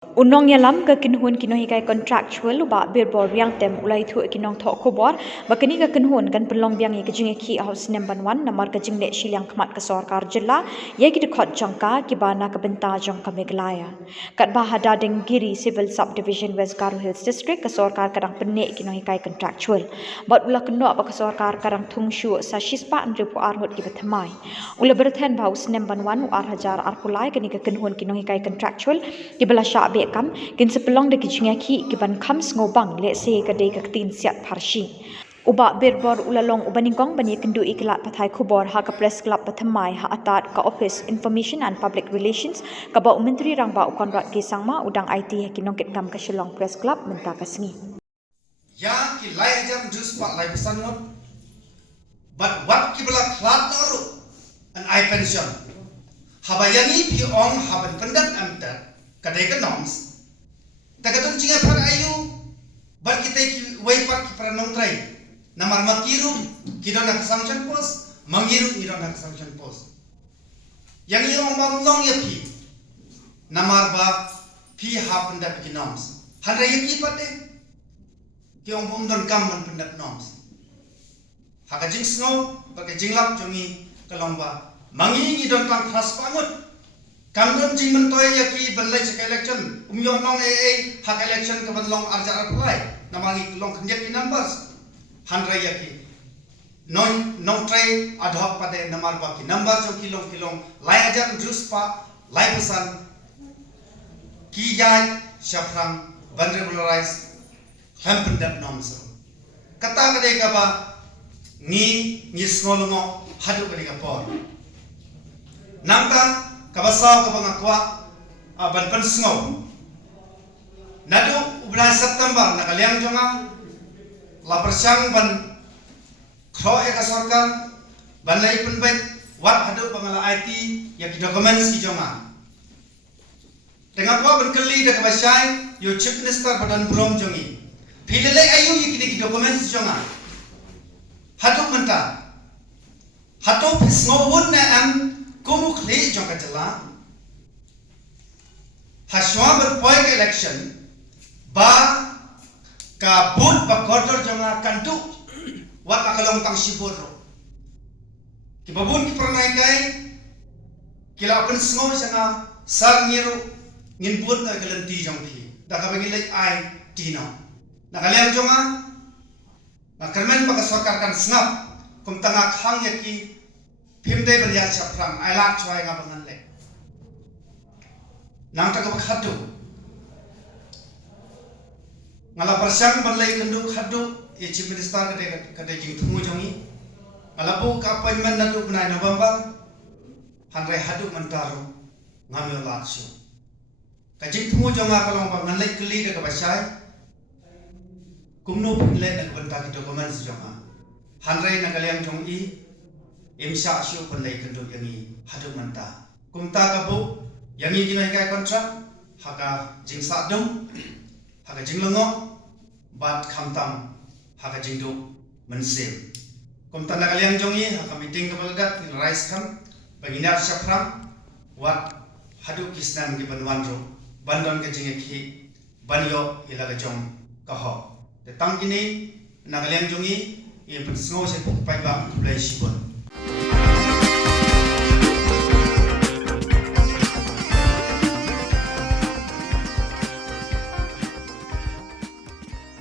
Unong yalam ke kinhun kinohi kai contractual ba birbor yang tem ulai thu kinong tho khobor bakani ke kinhun kan penlong biang ye kejing ki house number 1 namar kejing le shiliang khmat ke sarkar jilla ye ki khot jangka ki bana ke benta jangka meglaya kat ba hada denggiri civil subdivision west Garo Hills district ke sarkar kadang penne kinohi kai contractual bat ula keno ba ke sarkar kadang thungshu sa shispa andre pu arhut ki bethamai ula berthen house number 1 ar hajar ar pulai kini ke kinhun kinohi kai contractual ki bela sha kam kin sepelong de kijinga ki kiban kham ngobang le se ka de ka tin siat pharshi uba birbor ulalong ubaningkong bani kendu iklat pathai khubor ha ka press club pathamai ha atat ka office information and public relations ka ba menteri rangba ukonrat ki sangma udang IT kinong ket kam ka shillong press club menta ka sngi ya ki lai jam jus pa lai pesan not but what ki bela khlat noru an I pension habayani pi ong haban pendat amta kadai ke norms tagatong jinga para ayu bar kita ki wai pak ki para nong trai namar makiru kidon nak sanction post mangiru kidon nak sanction post yang ong bang nong ya pi namar ba pi ha pendat ki norms hara ya ki pate ki ong bom don kam man pendat norms haka jing snow pakai jinglap jongi kalomba mangi kidon tang khas pangut Kamdon jing mentoy yaki benlai cek election umyo nong hak election ke benlong arja apply namangi long kenjek ki numbers handra yaki non try ad hoc pada namar baki number jo kilong lai aja jus pa lai pesan ki jai syafrang vulnerabilize hampen dat noms kata kadai ka ba ni smolongo hadu kadai ka por nangka kabasaw kabangakwa ban pensngo nadu ubra September nakaliang jonga la persyang ban kro eka sarkar ban lai penbet wat hadu bangala IT ya ki documents ki jonga tengah kwa ban keli da kabasai yo chief minister badan brom jongi philele ayu ki documents jonga hadu menta hatu pisngo won na am Kumuk li jong kajala haswa berpoy ke election ba ka but ba kotor jonga kantu wat akalong tang sibur ki babun ki pernai kai kila pen sngo sana sar ngiru ngin but na galenti jong phi da ka bagi lek ai tino na kalian jonga na kermen ba ka sarkar kan snap kum tanga khang yaki Pimde beliat syafrang, ailak cuai ngabangan le. Nang tak khadu. Ngala persyang balai kendu khadu, chief minister kade jing thumu jongi. Ngala bu ka appointment nadu benai November, handrai hadu mentaru ngamil laksyo. Ka jing thumu jonga kalong bangan le keli de ka basai. Kumno pinle na benta ki documents jonga. Handrai nagaliang jongi imsha syu penlai kendu yangi hadu manta kumta kabu yangi kinai kai kontrak haka jingsa dum haka jinglongo bat khamtam haka jingdu mensim kumta nakaliang jongi haka meeting kabalagat ni rais kham baginar syafram wat hadu kisnan ki banwanro bandon ke jingeki banyo ilaga jong kaho te tangkini nakaliang jongi ye pensngo se pai ba play shibon